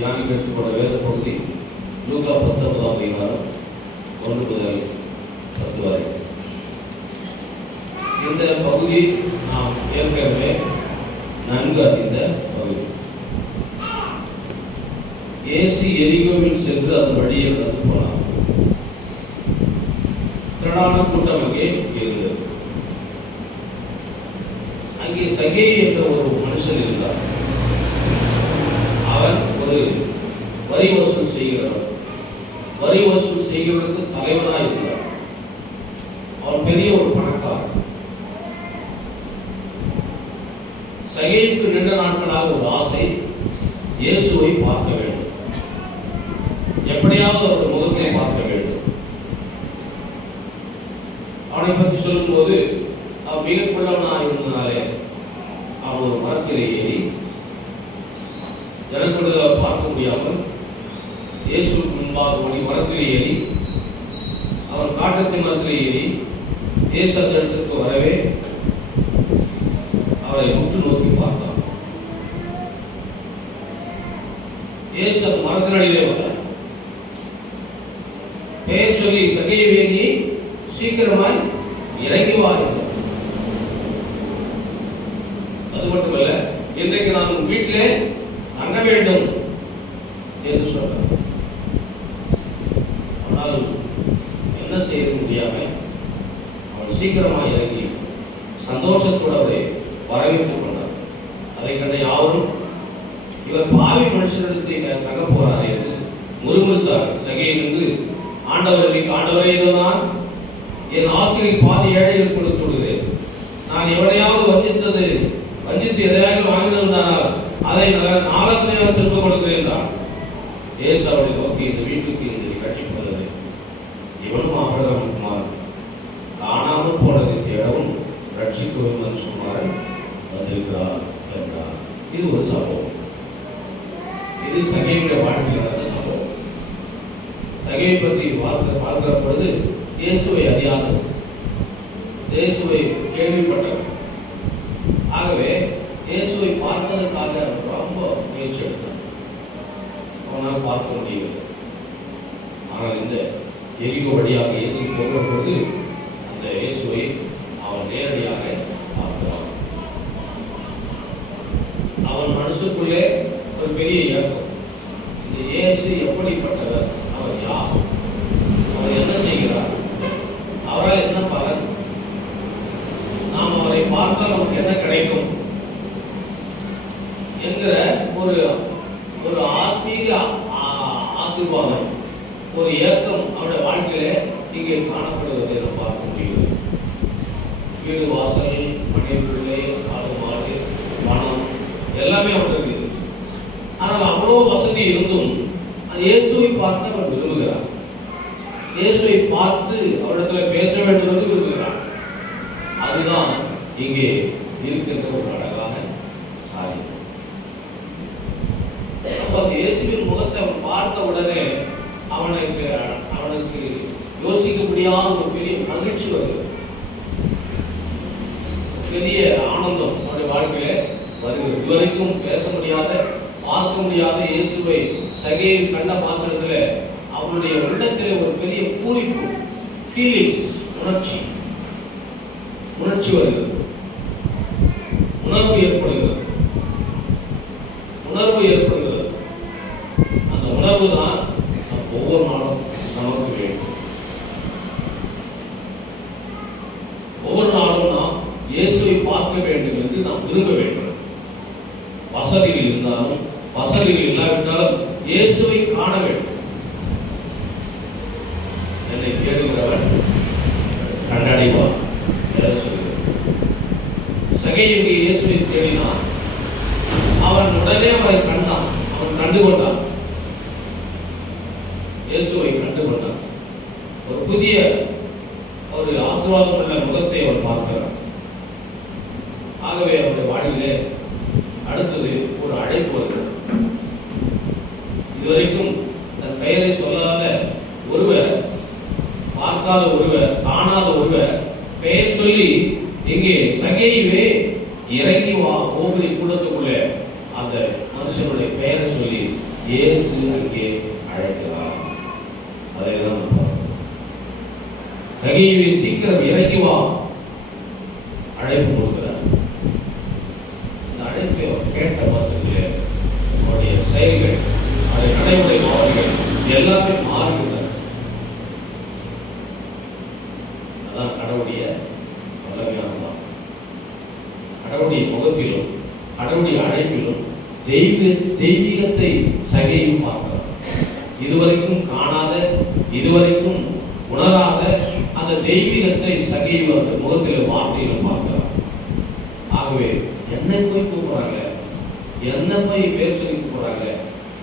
தியானிக்க எடுத்துக்கொண்ட வேத பகுதி லூக்கா 19ஆம் அதிகாரம் 1 முதல் 10 வரை. இந்த பகுதி நாம் ஏற்கனவே நன்கு அறிந்த பகுதி. இயேசு எரிகோவில் சென்று அதன் வழியே நடந்து போனார். திரளான கூட்டம் அங்கே இருந்தது. அங்கே சகேயு என்ற ஒரு மனுஷன் இருந்தார். அவன் ஒரு வரி வசூல் செய்கிறவர். வரி வசூல் செய்கிறவருக்கு தலைவனாக இருந்தார். அவன் பெரிய ஒரு பணக்காரன். சகேயுக்கு நீண்ட நாட்களாக ஒரு ஆசை, இயேசுவை பார்க்க வேண்டும், எப்படியாவது அவருடைய முகத்தை பார்க்க வேண்டும். அவனை பற்றி சொல்லும்போது அவன் மிக குள்ளவனாக இருந்தனாலே அவன் ஒரு மரத்திலே ஏறி ஜனக்கூட்டத்தை பார்க்க முடியாமல் இயேசுக்கு முன்பாக ஓடி மரத்திலே ஏறி அவன் காட்டத்தின் மரத்திலே ஏறி இயேசு அந்த இடத்திற்கு வரவே அவரை உற்று நோக்கி பார்த்தான். இயேசு அந்த மரத்தின் அடியிலே வந்தார். பெயர் சொல்லி சகேயுவே, நீ சீக்கிரமாய் இறங்கி வா. அது மட்டுமல்ல, இன்றைக்கு நான் உன் வீட்டிலே தங்க வேண்டும் என்று சொன்னார். ஆனால் என்ன செய்ய முடியாம அவன் சீக்கிரமாய் இறங்கி சந்தோஷத்தோடு அவரை வரவேற்றுக் கொண்டார். அதை கண்ட யாவரும் இவர் பாவி மனுஷனிடத்தை தங்க போறார் என்று முறுமுறுத்தார். சகேயு என்று ஆண்டவரே, இதுதான் என் ஆசிரியர் பாதி ஏழைகள் கொடுத்து விடுகிறேன். நான் எவனையாவது வஞ்சித்து எதையாவது வாங்கினானால் அதை நாளத்திலேயே திரும்ப கொடுக்கிறேன். இயேசு அவரை நோக்கி, இந்த வீட்டுக்கு இந்த கட்சிப்பது இவனும் ஆபிரகாம் குமாரன், காணாமல் போனதை தேடவும் ரட்சிக்கவும் மனுஷகுமாரன் வந்திருக்கிறார் என்றார். இது ஒரு சம்பவம். இது சகேயுடைய வாழ்க்கையில் நடந்த சம்பவம். சகேயை பற்றி பார்க்கிற பொழுது இயேசுவை அறியாதவர், இயேசுவை கேள்விப்பட்டவர். ஆகவே இயேசுவை பார்ப்பதற்காக ரொம்ப முயற்சி எடுத்தார். அவனால் பார்க்க முடியவில்லை. ஆனால் இந்த எரிகோ வழியாக இயேசு போகிற பொழுது அந்த இயேசுவை அவன் நேரடியாக பார்க்கிறான். அவன் மனசுக்குள்ளே ஒரு பெரிய இயக்கம், இந்த இயேசு எப்படிப்பட்டவர், அவர் யார், அவர் என்ன செய்கிறார், அவரால் என்ன பலன், நாம் அவரை பார்த்தால் நமக்கு என்ன கிடைக்கும் என்கிற ஒரு ஆத்மீக ஆசீர்வாதம், ஒரு ஏக்கம் அவருடைய வாழ்க்கையிலே இங்கே காணப்படுவதை நாம் பார்க்க முடியும். வீடு வாசல், மனைவி, பிள்ளை, ஆடு மாடு, பணம் எல்லாமே அவருக்கு இருக்குது. ஆனால் அவ்வளோ வசதி இருந்தும் இயேசுவை பார்க்க அவர் விரும்புகிறார். இயேசுவை பார்த்து அவரிடத்தில் பேச வேண்டும் என்று விரும்புகிறார். அதுதான் இங்கே இருக்கின்ற ஒரு அழகான காரியம். இயேசுவின் முகத்தை அவன் பார்த்த உடனே அவனுக்கு யோசிக்க முடியாத ஒரு பெரிய மகிழ்ச்சி வருகிறது, பெரிய ஆனந்தம் அவனுடைய வாழ்க்கையில வருகிறது. இதுவரைக்கும் பேச முடியாத, பார்க்க முடியாத இயேசுவை சகேயு கண்ட மாத்திரத்துல அவனுடைய உள்ளத்திலே ஒரு பெரிய பூரிப்பு, ஃபீலிங்ஸ், உணர்ச்சி வருகிறது, உணர்வு ஏற்படுகிறது. அந்த உணர்வு தான் ஒவ்வொரு நாளும் நமக்கு வேண்டும். ஒவ்வொரு நாளும் நாம் இயேசுவை பார்க்க வேண்டும் என்று நாம் விரும்ப வேண்டும். வசதிகள் இருந்தாலும் வசதிகள் இல்லாவிட்டாலும் இயேசுவை காண வேண்டும். என்னை தேடுகிறவன் கண்டடைவான் என்று சொல்கிறார். சகேயு இயேசுவை தேடினான். அவன் உடனே அவரை கண்டான். அவன் கண்டுகொண்டான், இயேசுவை கண்டுகொண்டான். ஒரு புதிய ஒரு ஆசீர்வாதம் உள்ள முகத்தை அவர் பார்க்கிறார். ஆகவே அவருடைய வாழ்விலே அடுத்தது ஒரு அழைப்பு வருகிறது. இதுவரைக்கும் தன் பெயரை சொல்லாத ஒருவர், பார்க்காத ஒருவர், காணாத ஒருவர் பெயர் சொல்லி இங்கே சகேயுவே இறங்கி வா, ஓபரி கூடத்துக்குள்ளே அந்த மனுஷனுடைய பெயரை சொல்லி இயேசு அங்கே அழைக்கிறார். அதை தான் சகேயுவே சீக்கிரம் இறங்கி வா அழைப்பு கொடுக்கிறார். இந்த அழைப்பை அவர் கேட்ட மாத்திரத்திலே அவருடைய செயல்கள், அவருடைய நடைமுறை மாறுகள் எல்லாமே மாறுகிறார். அதான் கடவுளுடைய வல்லமையான வாக்கு. கடவுளுடைய முகத்திலும் கடவுளுடைய அழைப்பிலும் தெய்வீகத்தை சகேயு பார்க்கிறார். இதுவரைக்கும் காணாத, இதுவரைக்கும் உணராத அந்த தெய்வீகத்தை சகேயு அந்த முகத்திலும் வார்த்தையிலும் பார்க்கிறார். ஆகவே என்னை போய் கூப்பிடுறாங்க, என்ன போய் பேர் சொல்லி கூப்பிடுறாங்க,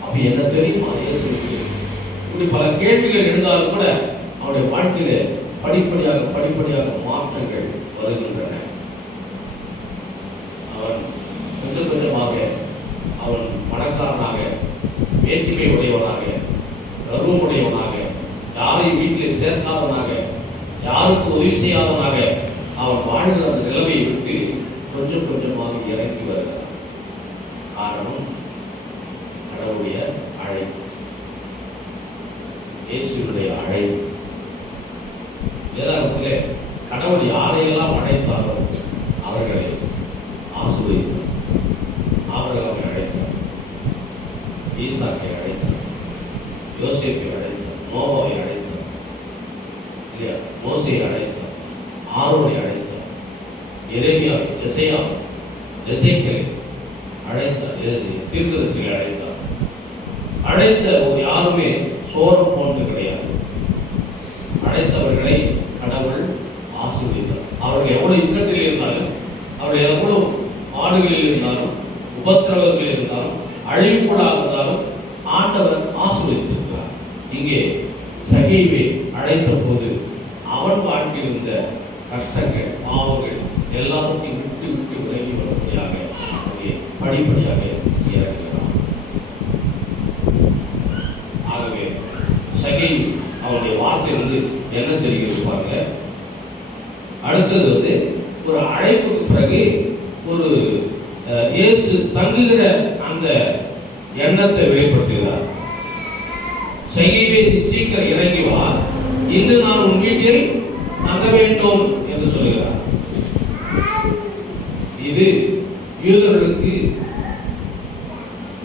அப்ப என்ன தெரியுமா இயேசுவுக்கு? இப்படி பல கேள்விகள் இருந்தாலும் கூட அவருடைய வாழ்க்கையில படிப்படியாக மாற்றங்கள் வருகின்றன. அவன் கொஞ்சம் கொஞ்சமாக அவன் பணக்காரனாக, வேற்றுமை உடையவனாக, கர்வம் உடையவனாக, யாரையும் வீட்டில் சேர்க்காதவனாக, யாருக்கு உதவி செய்யாதவனாக அவன் வாழ்கிற அந்த நிலைமையை விட்டு கொஞ்சம் கொஞ்சமாக இறங்கி வருகிறான். காரணம் கடவுளுடைய அழைப்பு, இயேசுடைய அழைப்பு. வேதாகமத்திலே கடவுள் யாரையெல்லாம் அழைத்தாரோ அவர்களை ஆசீர்வதித்தார். ஆபிரகாமை அழைத்தார், ஈசாக்கை அழைத்தார், யோசேப்பை அழைத்தார், நோவாவை அழைத்தார், இல்லையா, மோசேயை அழைத்தார், ஆரோனை அழைத்தார், எரேமியாவை, எசேயாவை, எசேக்கியேலை அழைத்தார், தீர்க்கதரிசிகளை அழைத்தார். அழைத்த யாருமே சோரம் போன்று கிடையாது. அழைத்தவர்களை கடவுள் ஆசீர்வதித்தார். அவர்கள் எவ்வளவு இக்கட்டில் இருந்தாலும், அவர்கள் எவ்வளவு பாடுகளில் இருந்தாலும், உபத்திரவங்களில் இருந்தாலும், அழிவுக்குள்ளாக இருந்தாலும் ஆண்டவர் ஆசீர்வதித்திருக்கிறார். இங்கே சகேயுவை அழைத்த போது அவன் வாழ்க்கையில் இருந்த கஷ்டங்கள், பாவங்கள் எல்லாத்தையும் விட்டு விட்டு விலகி வரும்படியாக அங்கே படிப்படியாக இறங்குகிறான். ஆகவே சகேயு அவனுடைய வார்த்தை என்ன தெரிகிறது பாருங்க. அடுத்தது ஒரு அழைப்புக்கு பிறகு ஒரு இயேசு தங்குகிற அந்த எண்ணத்தை வெளிப்படுத்துகிறார். சகேயுவே சீக்கிரம் இறங்கி வா, இன்று நான் உன் வீட்டில் தங்க வேண்டும் என்று சொல்லுகிறார். இது யூதர்களுக்கு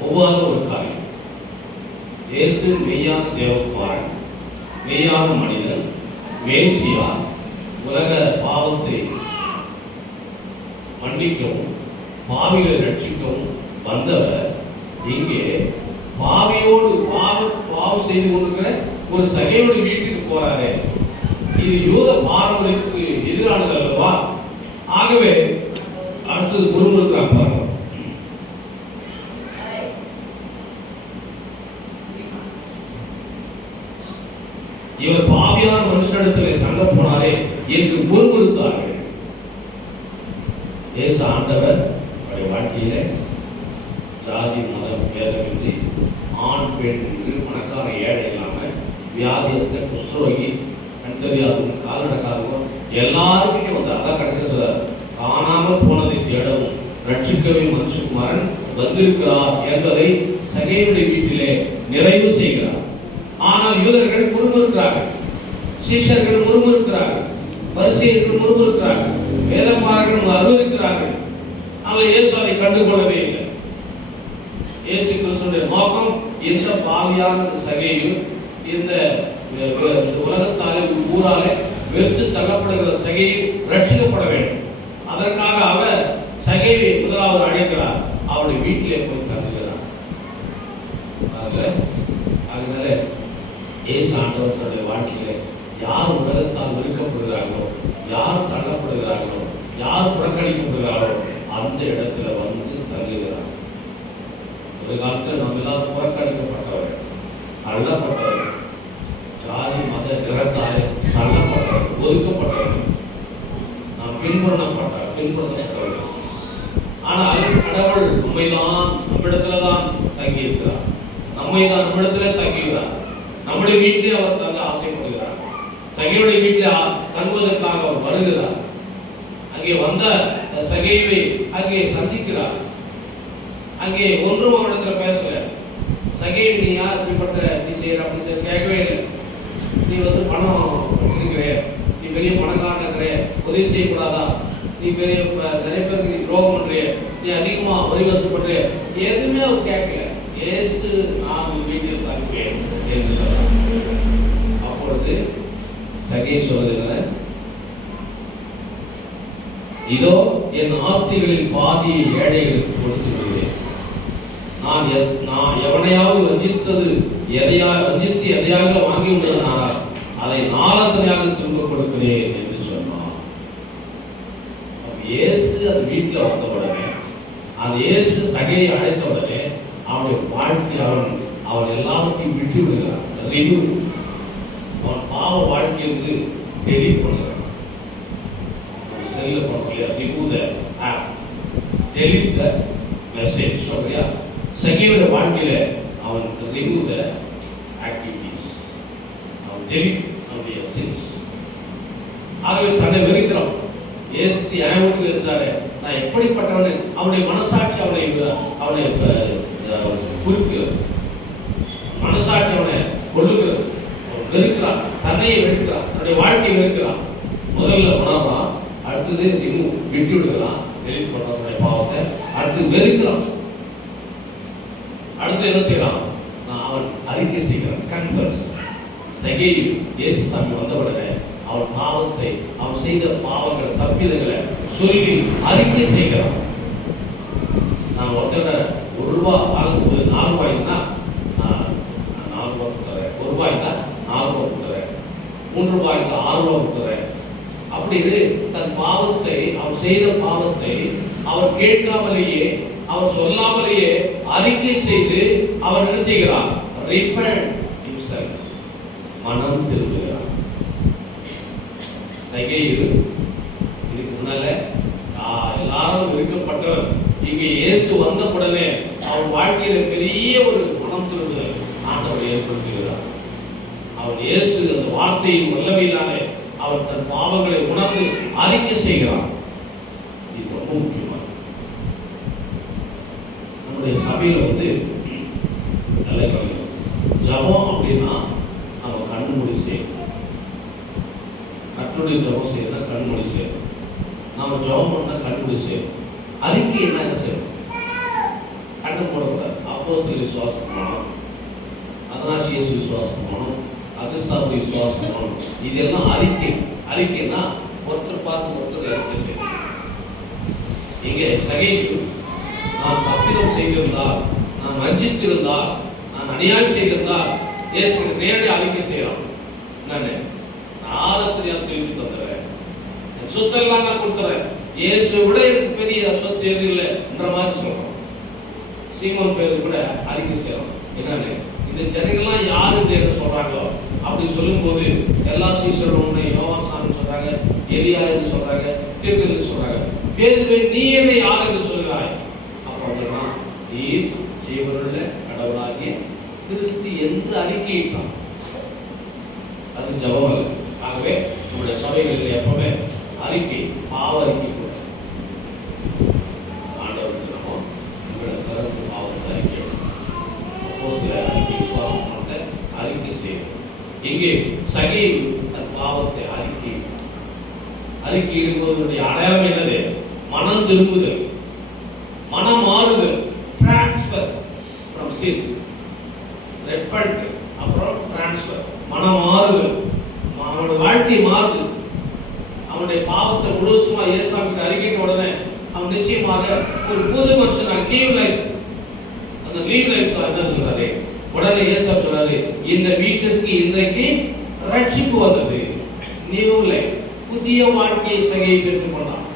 ஒவ்வாத ஒரு காரியம். இயேசு மெய்யான தேவகுமாரன், மெய்யான மனிதன், மேசியா, உலக பாவத்தை மன்னிக்கவும் பாவிகளை ரட்சிக்கவும் வந்தவர் இங்கே பாவம் செய்து கொண்டிருக்கிற ஒரு சகேயுடைய வீட்டுக்கு போறாரு. இது யூத பாரம்பரியத்துக்கு எதிரானது அல்லவா? ஆகவே அடுத்தது முருகன் பாருங்க. இவர் பாவியான மனுஷனிடத்தில் தங்க போனாரே என்று முறுமுறுத்தார்கள். இயேசு ஆண்டவர் அவருடைய வாழ்க்கையில ஜாதி மதம் பேதமின்றி ஆண் பெண் என்று, பணக்கார ஏழை இல்லாமல், வியாதியஸ்த, குஷ்டரோகி, கண் தெரியாதவங்க, கால் நடக்காதவங்க எல்லாருக்குமே வந்து அதான் கடைசி சொல்றார், காணாமல் போனதை தேடவும் ரட்சிக்கவே மனுஷகுமாரன் வந்திருக்கிறார் என்பதை சகேயுடைய வீட்டிலே நிறைவு செய்கிறார். ஆனால் யூதர்கள் முறுமுறுக்கிறார்கள், சீஷர்கள் முறுமுறுக்கிறார்கள், பரிசேயர்கள் முறுமுறுக்கிறார்கள், வேதபாரகர்கள் அருவருக்கிறார்கள். ஆனால் இயேசு அதை கண்டுகொள்ளவே இல்லை. இயேசு கிறிஸ்துவின் நோக்கம் இந்த பாவியான சகேயு, இந்த உலகத்தாலே ஊராலே வெறுத்து தள்ளப்படுகிற சகேயு ரட்சிக்கப்பட வேண்டும். அதற்காக அவர் சகேயுவை முதலாவது அழைக்கிறார், அவருடைய வீட்டிலே போய் தங்குகிறார். அதனால இயேசு ஆண்டவர் தன்னுடைய வாழ்க்கையிலே யார் உலகத்தால் வெறுக்கப்படுகிறார்களோ, யார் தள்ளப்படுகிறார்களோ, யார் புறக்கணிக்கப்படுகிறார்களோ அந்த இடத்துல வந்து தங்குகிறார். ஒரு காலத்தில் நாம் எல்லாரும் புறக்கணிக்கப்பட்டவர்கள், தள்ளப்பட்டவர்கள், ஜாதி மத நிறத்தாலே தள்ளப்பட்டவர்கள், ஒதுக்கப்பட்டவர்கள், நாம் பின்பற்றப்பட்டவர்கள். ஆனால் கடவுள் நம்மிடத்துல தான் தங்கி இருக்கிறார், நம்மிடத்துல தங்குகிறார். நம்முடைய வீட்டிலே அவர் தங்க ஆசைப்படுகிறார். சகேயுடைய வீட்டில் தங்குவதற்காக அவர் வருகிறார். அங்கே வந்த சகேயுவை அங்கே சந்திக்கிறார். அங்கே ஒன்றும் அவரிடத்துல பேசல. சகே நீ யார் இப்படிப்பட்ட நீ செய்யற அப்படின்னு சொல்லி கேட்கவே இல்லை. நீ வந்து பணம் வச்சிருக்கிற, நீ பெரிய பணக்காரன் இருக்கிற, உதவி செய்யக்கூடாதா, நீ பெரிய நிறைய பேருக்கு நீ துரோகம் பண்றிய, நீ அதிகமா வரி வசூல் பண்ற, எதுவுமே அவர் கேட்கல. இயேசு நான் உன் வீட்டில் தங்குவேன் என்று சொல்றார். அப்பொழுது சகே சொல்றது என்ன, இதோ என் ஆஸ்திகளில் பாதியை ஏழைகளுக்கு கொடுத்து விடுவேன். நான் எவனையாவது வஞ்சித்து எதையாக வாங்கி விடுவதனால் அதை நாலத்தனையாக திரும்ப கொடுக்கிறேன் என்று சொன்னான். இயேசு அந்த வீட்டில் வந்த உடனே, அந்த இயேசு சகையை அழைத்த உடனே அவனுடைய வாழ்க்கை அவன் எல்லாத்தையும் விட்டு விடுகிறான். ரிமூவ், அவன் பாவ வாழ்க்கையிலிருந்து டெலீட் பண்ணுகிறான். செல்ல பண்ணலையா, remove the app, delete the message சொல்றியா. சகையோட வாழ்க்கையில அவன் ரிமூவ் த ஆக்டிவிட்டீஸ், அவன் டெலீட் அவனுடைய சின்ஸ். ஆகவே தன்னை வெறுக்கிறான். ஏசி ஆய்வுக்கு இருந்தாரு, நான் எப்படிப்பட்டவன், அவனுடைய மனசாட்சி அவனை குறிக்கிறது, மனசாட்சி அவனை கொள்ளுகிறது. அவன் வெறுக்கிறான், தன்னையை வெறுக்கிறான், தன்னுடைய வாழ்க்கையை வெறுக்கிறான். முதல்ல உணர்றான், அடுத்தது ரிமூவ் விட்டு விடுகிறான், டெலீட் பண்றவனுடைய பாவத்தை. அடுத்து வெறுக்கிறான், அடுத்து என்ன செய்யறான், அவன் அறிக்கை செய்கிறான், கன்ஃபஸ். சகே இயேசு சாமி வந்த உடனே அவன் பாவத்தை, அவன் செய்த பாவங்கள் தப்பிதங்களை சொல்லி அறிக்கை செய்கிறான். நான் ஒருத்தர் ₹1 வாங்கும்போது ₹4 நான் ₹4 கொடுத்துறேன், ₹1 ₹4 கொடுத்துறேன், ₹3 ₹6 கொடுத்துறேன் அப்படின்னு தன் பாவத்தை, அவன் செய்த பாவத்தை அவர் கேட்காமலேயே, அவர் சொல்லாமலேயே அறிக்கை செய்து அவர் என்ன செய்கிறார், repent himself, மனம் திரும்புகிறார். சகேயு இதுக்கு முன்னால எல்லாரும் இருக்கப்பட்டவர், இங்கே இயேசு வந்த உடனே அவன் வாழ்க்கையில பெரிய ஒரு மனம் திரும்புதல் ஆண்டவர் ஏற்படுத்துகிறார். அவன் இயேசு அந்த வார்த்தையின் வல்லமையினாலே அவர் தன் பாவங்களை உணர்ந்து அறிக்கை செய்கிறான். இது ரொம்ப முக்கியமானது. நம்முடைய சபையில வந்து நல்ல ஜபம் அப்படின்னா நம்ம கண்ணு மூடி செய்யணும். கட்டுரை ஜபம் செய்யணும், கண் மூடி செய்யணும். நம்ம ஜபம் பண்ணா கண் மூடி செய்யணும். அறிக்கை என்ன செய்யணும், கண்ணு மூடக்கூடாது. அப்போஸ்தலர் விசுவாசம் பண்ணணும், அத்னாசியஸ் விசுவாசம் பண்ணணும், அகஸ்தாபுரி விசுவாசம் பண்ணணும். இதெல்லாம் அறிக்கை. அறிக்கைன்னா ஒருத்தர் பார்த்து ஒருத்தர் அறிக்கை செய்யணும். இங்கே சகைக்கு நான் தப்பிதம் செய்திருந்தால், நான் வஞ்சித்திருந்தால், நான் அநியாயம் செய்திருந்தால் இயேசு நேரடி அறிக்கை செய்யலாம். நான் ஆலத்திரியால் திருப்பி தந்துடுறேன், என் சொத்தெல்லாம் நான் கொடுத்துறேன், இயேசு விட எனக்கு பெரிய சொத்து எது இல்லை என்ற மாதிரி சொல்றோம். சீமோன் பேர் கூட அறிக்கை செய்யலாம். என்னன்னு, இந்த ஜனங்கள்லாம் யாரு என்று சொல்றாங்களோ அப்படி சொல்லும் போது எல்லா சீசரும் யோவான் சாமி சொல்றாங்க, எலியா என்று சொல்றாங்க, தீர்க்கதரிசி சொல்றாங்க. பேதுருவே நீ என்னை யார் என்று சொல்கிறாய்? அப்போ நீ ஜீவனுள்ள கடவுளாகிய கிறிஸ்து என்று அறிக்கையிட்டான். அது ஜபம் அல்ல. ஆகவே நம்முடைய சபைகளில் எப்பவுமே அறிக்கை, பாவ அறிக்கை கூட ஆண்டவருக்கு நம்ம உங்களை தரப்பு பாவத்தை அறிக்கை, சில அறிக்கை விசுவாசம் பண்ண அறிக்கை செய்யும். இங்கே சகே தன் பாவத்தை அறிக்கையிடுவதனுடைய அடையாளம் என்னது? மனம் திரும்புதல், மனம் மாறுதல், டிரான்ஸ்பர் ஃப்ரம் சின், ரெப்பண்ட், அப்புறம் டிரான்ஸ்பர், மனம் மாறுதல். அவனுடைய வாழ்க்கை மாறுது. அவனுடைய பாவத்தை முழுசுமா இயேசுவுக்கு அறிக்கையிட்ட உடனே அவன் நிச்சயமாக ஒரு புது மனுஷனாக, நியூ லைஃப். அந்த நியூ லைஃப் என்ன சொல்றாரு? உடனே இயேசு சொல்றாரு, இந்த வீட்டிற்கு இன்றைக்கு ரட்சிப்பு வந்தது. நியூ லைஃப், புதிய வாழ்க்கையை சகையை பெற்றுக் கொண்டான்.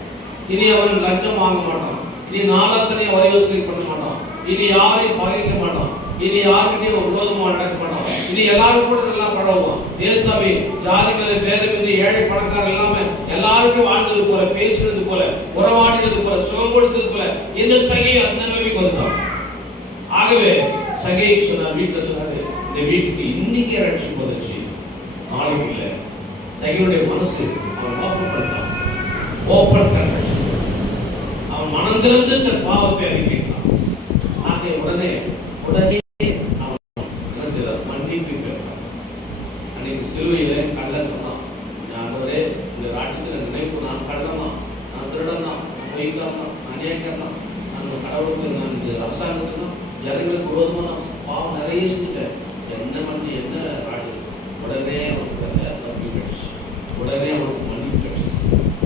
இனி அவன் லஞ்சம் வாங்க மாட்டான், இனி நாளத்தனை வரையோசனை பண்ண மாட்டான், இனி யாரையும் பகைக்க மாட்டான், இனி யாருக்கிட்டையும் விரோதமா நடக்க மாட்டான், இனி எல்லாரும் கூட நல்லா பழகுவான். தேசமே ஜாதிமத பேதமின்றி ஏழை பணக்காரர் எல்லாமே எல்லாருக்கும் வாழ்ந்தது போல, பேசுறது போல, உறவாடினது போல, சுகம் கொடுத்தது போல இந்த சகை அந்த நிலைமைக்கு வந்தான். ஆகவே சகை சொன்னார், வீட்டில் சொன்னாரு, இந்த வீட்டுக்கு இன்னைக்கு ரட்சிப்பு வந்துச்சு, நாளைக்கு இல்லை. சகையுடைய மனசு அவன் ஓப்பன் பண்ணிட்டான், ஓப்பன் கன்ஃபெஷன். அவன் மனம் திறந்து தன் பாவத்தை அறிக்கையிட்டான். ஆகவே உடனே அரசாங்கத்துக்கும் ஜனங்களுக்கு விரோதமாக நான் பாவம் நிறைய செஞ்சுட்டேன், என்ன பண்ணி என்ன நாடு, உடனே அவனுக்கு தப்பி கிடைச்சு, உடனே அவனுக்கு மன்னிப்பு கிடைச்சு,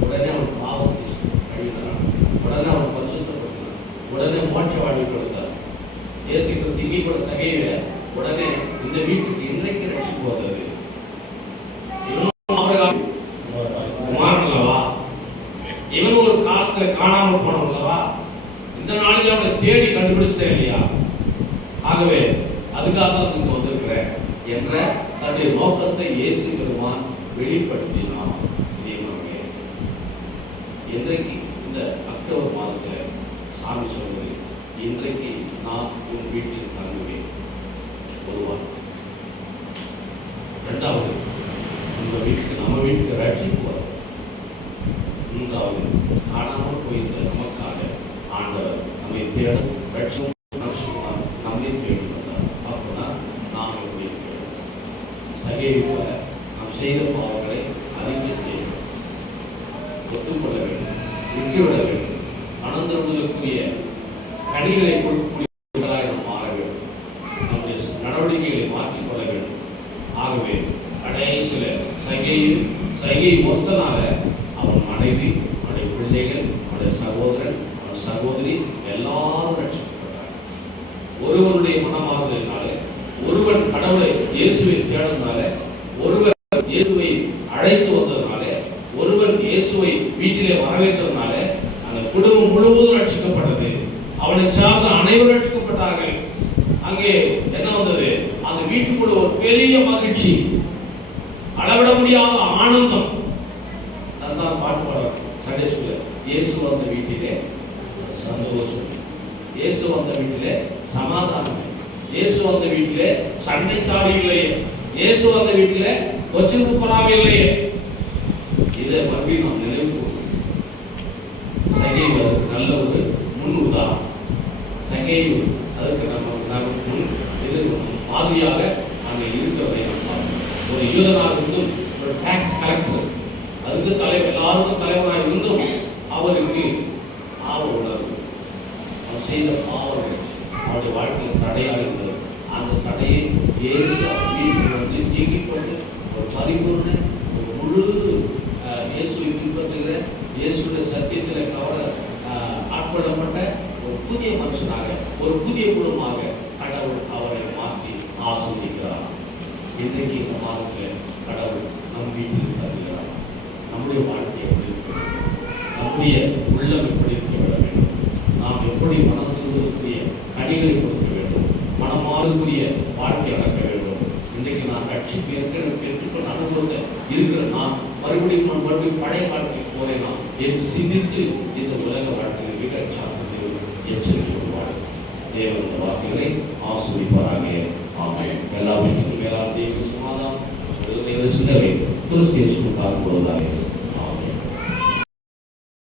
உடனே அவனுக்கு பாவத்தை கழிவுறான், உடனே அவனுக்கு பரிசுத்தப்படுத்தினான், உடனே மோட்ச வாழ்வு கொடுத்தார். இயேசு கிறிஸ்து இங்கே கூட சகையில உடனே இந்த வீட்டுக்கு இன்றைக்கு ரட்சிப்பு போகிறது. குமாரனல்லவா, இவன் ஒரு காலத்துல காணாமல் போனவங்களவா, இந்த நாளில் அவனை தேடி கண்டுபிடிச்சதே இல்லையா? ஆகவே அதுக்காக தான் நீங்க வந்திருக்கிற என்ற தன்னுடைய நோக்கத்தை இயேசு பெருமான் வெளிப்படுத்தினான். இன்றைக்கு இந்த அக்டோபர் மாதத்தில் சாமி சொல்வது, இன்றைக்கு நான் உன் வீட்டில் தங்குவேன். ஒரு வாரம். இரண்டாவது, உங்க வீட்டுக்கு நம்ம வீட்டுக்கு ரட்சிப்பு வரும். மூன்றாவது, காணாமல் போயிருந்த நமக்காக ஆண்டவர் நம்மை தேடும் ரட்சிப்பு நம்மை தேடி வந்தார். அப்படின்னா நாம் எப்படி இருக்கிறோம்? சகையை போல நாம் செய்த பாவங்களை அறிக்கை செய்ய வேண்டும், ஒத்துக்கொள்ள வேண்டும், விட்டுவிட வேண்டும், அனந்தரமுதற்குரிய கனிகளை கொடுக்கக்கூடியவர்களாக நாம் மாற வேண்டும், நம்முடைய நடவடிக்கைகளை மாற்றிக்கொள்ள வேண்டும். ஆகவே கடைசியில சகையை ஒருத்தனால அவன் மனைவி, அவனுடைய பிள்ளைகள், அவனுடைய சகோதரன், அவன் சகோதரி எல்லாரும் ரட்சிக்கப்பட்டார். ஒருவருடைய மனமாறுதலினால, ஒருவன் கடவுளை இயேசுவை தேடுறதுனால, ஒருவர் இயேசுவை அழைத்து வந்ததுனால, ஒருவன் இயேசுவை வீட்டிலே வரவேற்றதுனால அந்த குடும்பம் முழுவதும் ரட்சிக்கப்பட்டது. அவனை சார்ந்த அனைவரும் ரட்சிக்கப்பட்டார்கள். அங்கே என்ன வந்தது? அந்த வீட்டுக்குள்ள ஒரு பெரிய மகிழ்ச்சி, அளவிட முடியாத ஆனந்தம். அதுதான் பாட்டு பாடுறார் சண்டே ஸ்கூல்ல, இயேசு வந்த வீட்டிலே சந்தோஷம், இயேசு வந்த வீட்டிலே சமாதானம், இயேசு வந்த வீட்டிலே சண்டை சாடி இல்லையே, இயேசு வந்த வீட்டிலே கொச்சின் பராம இல்லையே. இதை மறுபடியும் நாம் நினைவு சகை நல்ல ஒரு முன் உதாரணம். சகை அதுக்கு நம்ம முன் இது மாதிரியாக அங்கே இருக்கிறதை நம்ம பார்க்கணும். ஒரு யூதனாக இருந்தும், ஒரு டாக்ஸ் கலெக்டர், அதுக்கு தலைவர், எல்லாருக்கும் தலைவராக இருந்தும் அவருக்கு ஆவ உணர்வு, அவர் செய்த பாவங்கள் அவருடைய வாழ்க்கையில் தடையாக இருந்தது. அந்த தடையை இயேசு வீட்டில் வந்து நீக்கிக்கொண்டு ஒரு பரிபூர்ண ஒரு முழு இயேசுவை பின்பற்றுகிற, இயேசுடைய சத்தியத்தில் ஆட்கொள்ளப்பட்ட ஒரு புதிய மனுஷனாக, ஒரு புதிய குடும்பமாக கடவுள் அவரை மாற்றி ஆசீர்வதிக்கிறார். இன்றைக்கு இந்த மாதத்தில் கடவுள் நம் வீட்டில் தருகிறார். நம்முடைய வாழ்க்கை எப்படி இருக்க வேண்டும்? நம்முடைய உள்ளம் எப்படி இருக்க விட வேண்டும்? நாம் எப்படி மனதிற்குரிய கனிகளை கொடுக்க வேண்டும்? மனமாறுக்குரிய வாழ்க்கை நடக்க வேண்டும். இன்றைக்கு நான் கட்சிக்கு ஏற்றுக்கொண்ட அனுபவத்தை இருக்கிற நான் மறுபடியும் பழைய வாழ்க்கைக்கு போறேனா என்று சிந்தித்து இந்த உலக வாழ்க்கையில் மிக சார்ந்த எச்சரிக்கை வாழ்க்கை தேவன் வார்த்தைகளை ஆசீர்வதிப்பாராக. ஆமென். எல்லா வீட்டுக்கும் மேலான தேவ சமாதானம் சிந்தனை துளசி சுமத்தால் போவதாக.